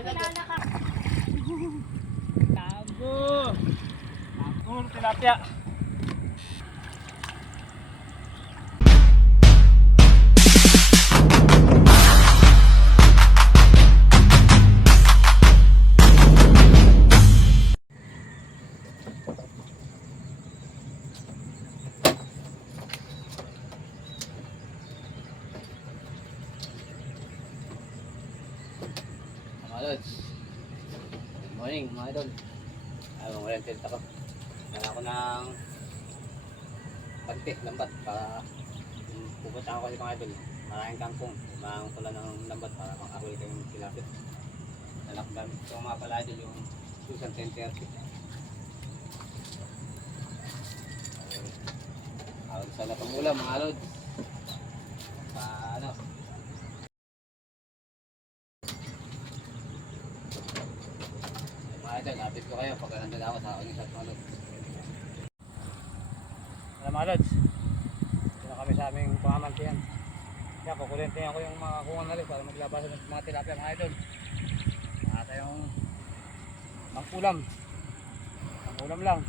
Kilala ka. Tabo. Tabo, tilapia. Good morning mga idol. Oriented ako. Dala ko ng pagtik, lambat para pupunta ako kasi mga idol. Maraming kangkong. Maraming pula ng lambat para makakulit yung tilapit. Dala ko gamit ko mga pala idol yung Susan 1030. Awag sana pang ulam mga idol. Ano? Lapit ko kayo pag nandun ako sa uling sa tulog. Alam mga lods, ito na kami sa aming pangamantihan. Kaya kukulintihan ko yung mga kungan nalit para maglabasan ng mga tilapia mga idol. Mga tayong pang-ulam. Pang-ulam lang.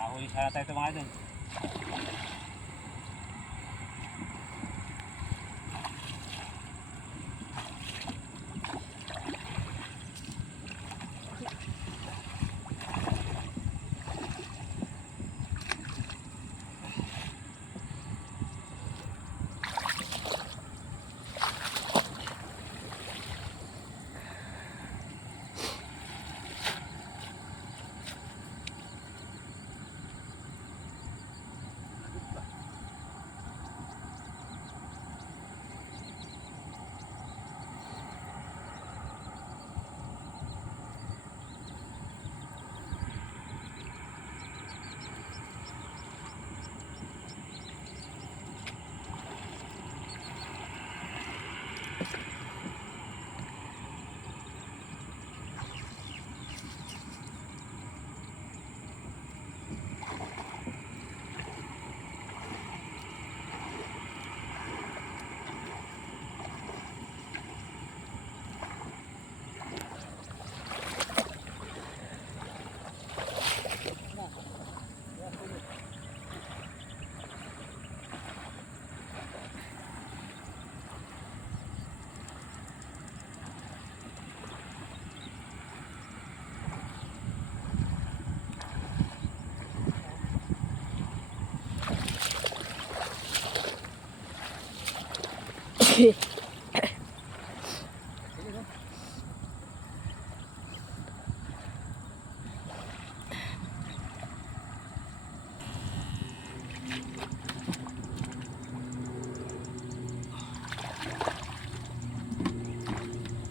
Mahuli sana tayo ito mga idol.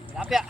Tilapia.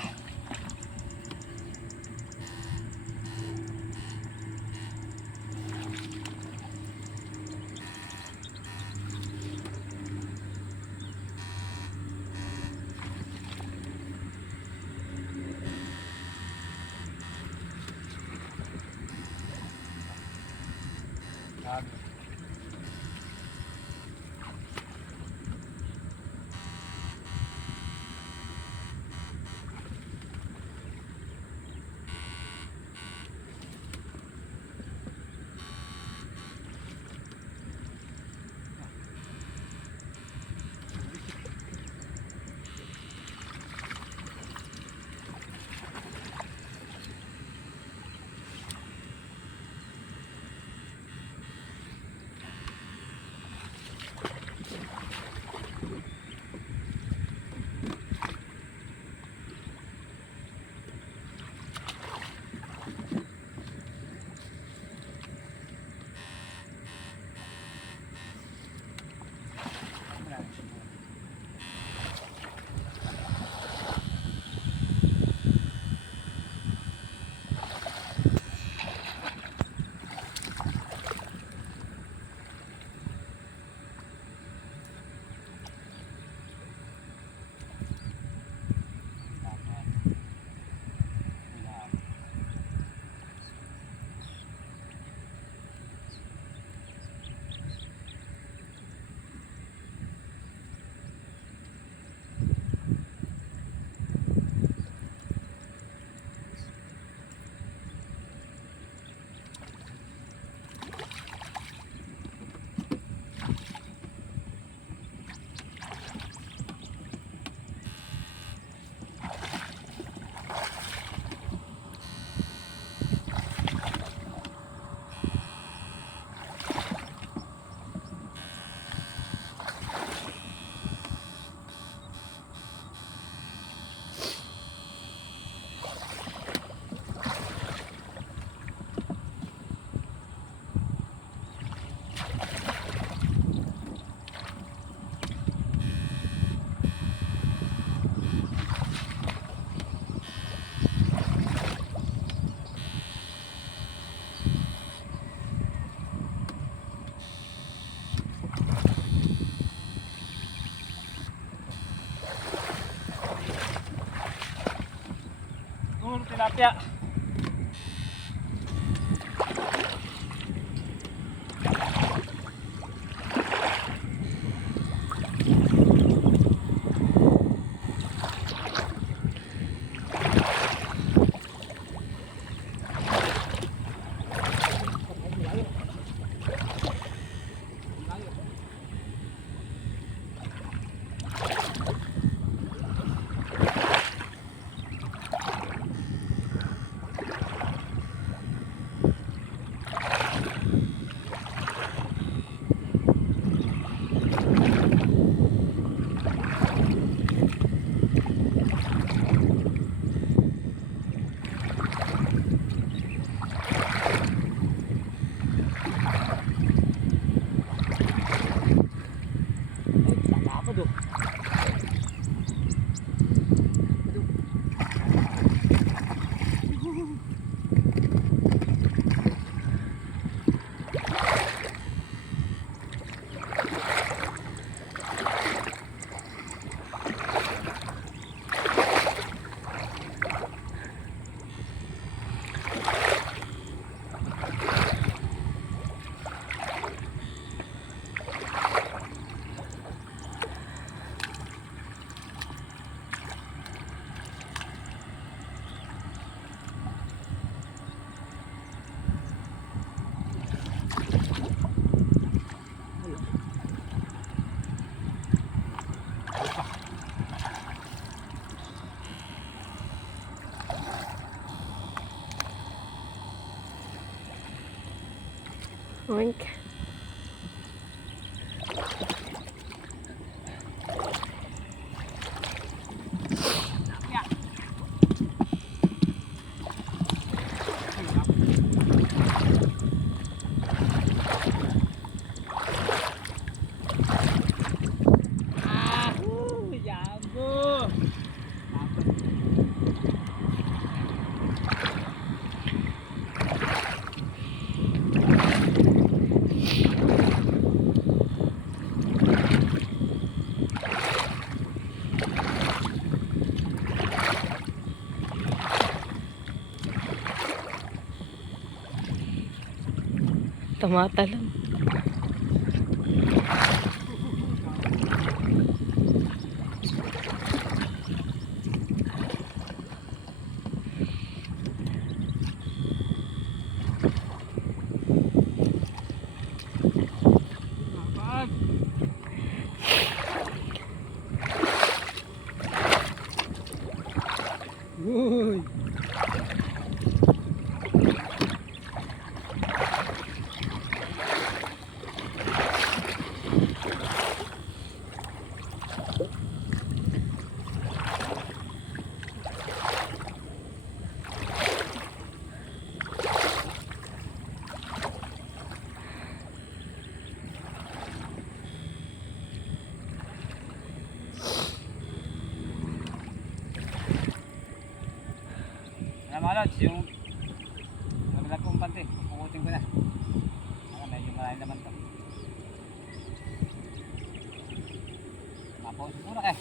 Tilapia. Oink. Tumatalon. Uy. Alam mo, Lods, yung naglag kong pante, pupukutin ko na. Medyo marami naman to. Tapos, mura ka.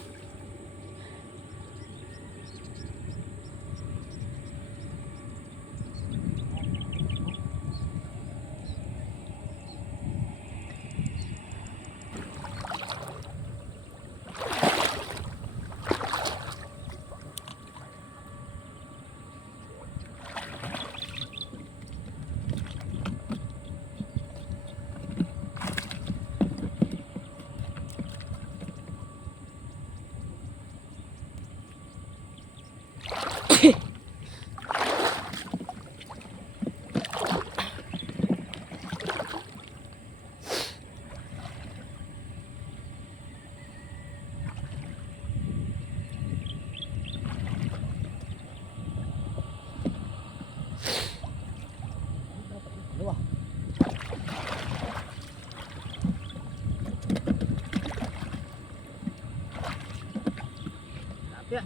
Tilapia.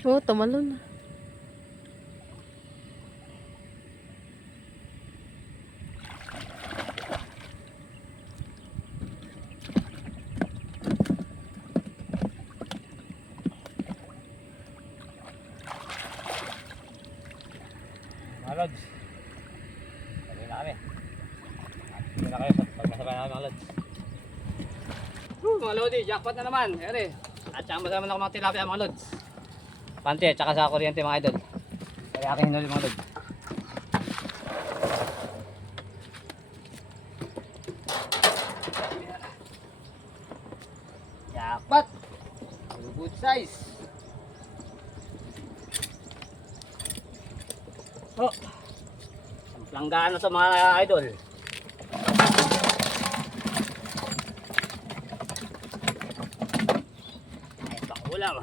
Oo, tumalon na. Mga lods. Sabi na kami. Hindi na kayo sa pagmasabay namin mga lods. Mga lodi, jackpot na naman. Ere. At saka masama na ako mga tilapia mga lods. Pante at saka sa kuryente mga idol. Kaya aking hinuli mga lods. Jackpot. Good size. Oh. Langgaan na to mga idol. Ay, pangulam.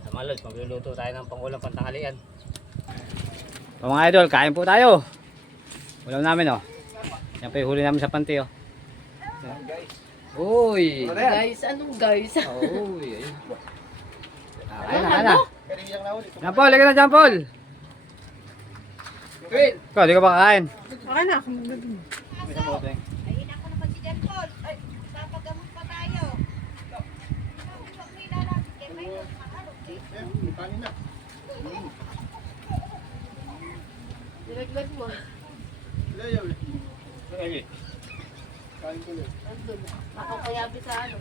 Sa mga lods, magluluto tayo ng pangulam pantanghalian. So, mga idol, kain po tayo. Ulam namin oh. Yan pa yung huli namin sa panty oh. Uy! Guys, anong guys? Uy! Ayun na, ayun na. John Paul, lagyan na John Paul! Ikaw, di ka ba kakain? Okay na, ako magdadun. Ayun ako naman si Jan Paul. Ay, papagamot pa tayo. Nilaglag mo. Andun. Makakuyabi sa ano.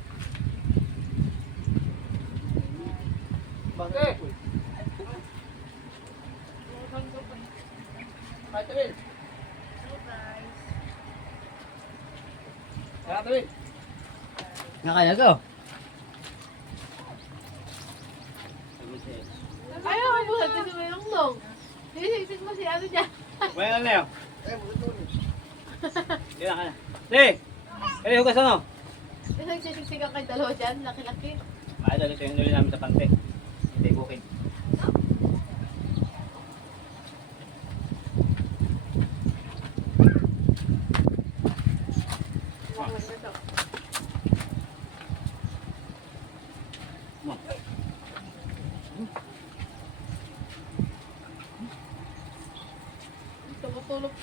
Bakit? Nakaya to. Ayaw ka mo, ito mo yung long. Sinisig mo si ano dyan. Bueno, Leo. Yan ka na. Le! Kaya hugas ano? Isang sisig-sigang kay dalawa dyan, laki-laki. Mga idol, ito yung nuli namin sa pante. Hindi bukid. Tumutulog.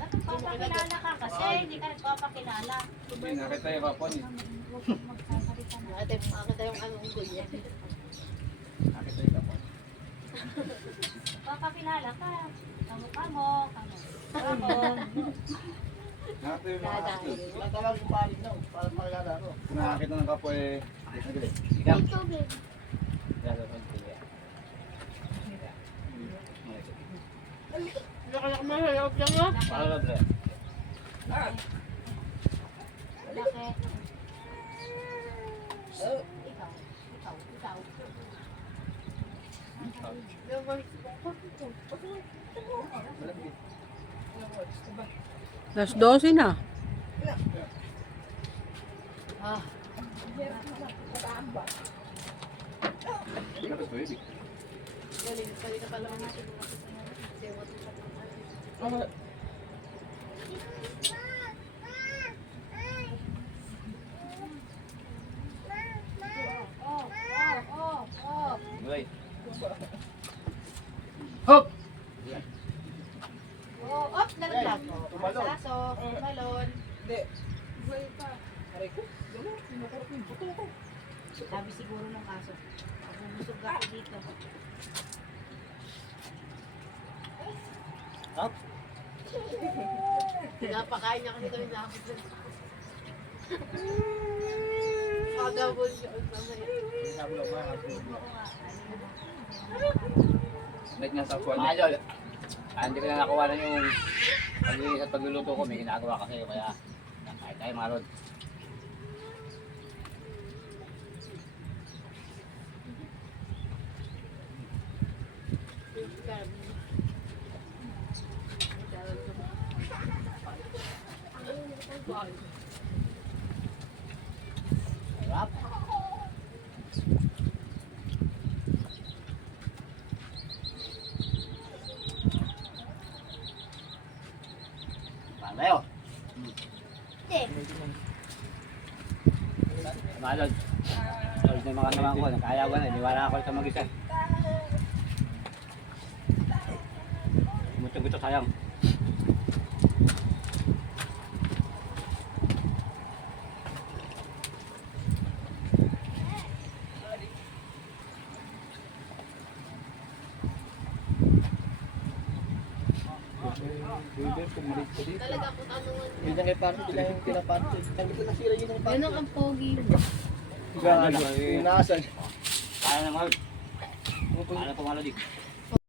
Nagpapakilala ka kasi, hindi ka nagpapakilala. Nakita yung anong unggoy yan. Papakilala ka. Kamukha mo, kamukha mo. Nakakita ng kapo eh. Ikaw. Nakalak mo, hayop lang ha. Paano ba? Laki. Ikaw, ikaw. Las 12 na. Ah. Galing na pala natin. Mulai. Hop! Oh, op, nalaglag. Saso, tumalon. Sabi siguro ng kaso. Bubusog ako dito. Hop! Pinapakain niya kasi kami nakapit na. Pagabol siya. Like nasa Mga idol, hindi ko na nakuha na yung paglilis at pagluluto ko. May ginagawa kasi kaya kahit tayo mga rod. Sarap. Paano tayo? eh. Malod. Lord ng mga naman ko, nakayawan na, iniwala ako ito mag-isa. Gusto sayang. Talaga kung tanungan. Yun yung kay party sila yung pinaparty. Hindi ko nasira yun yung party. Yan ang pogi. Gano'n, inaasan. Kaya naman. Kaya na pumalo di.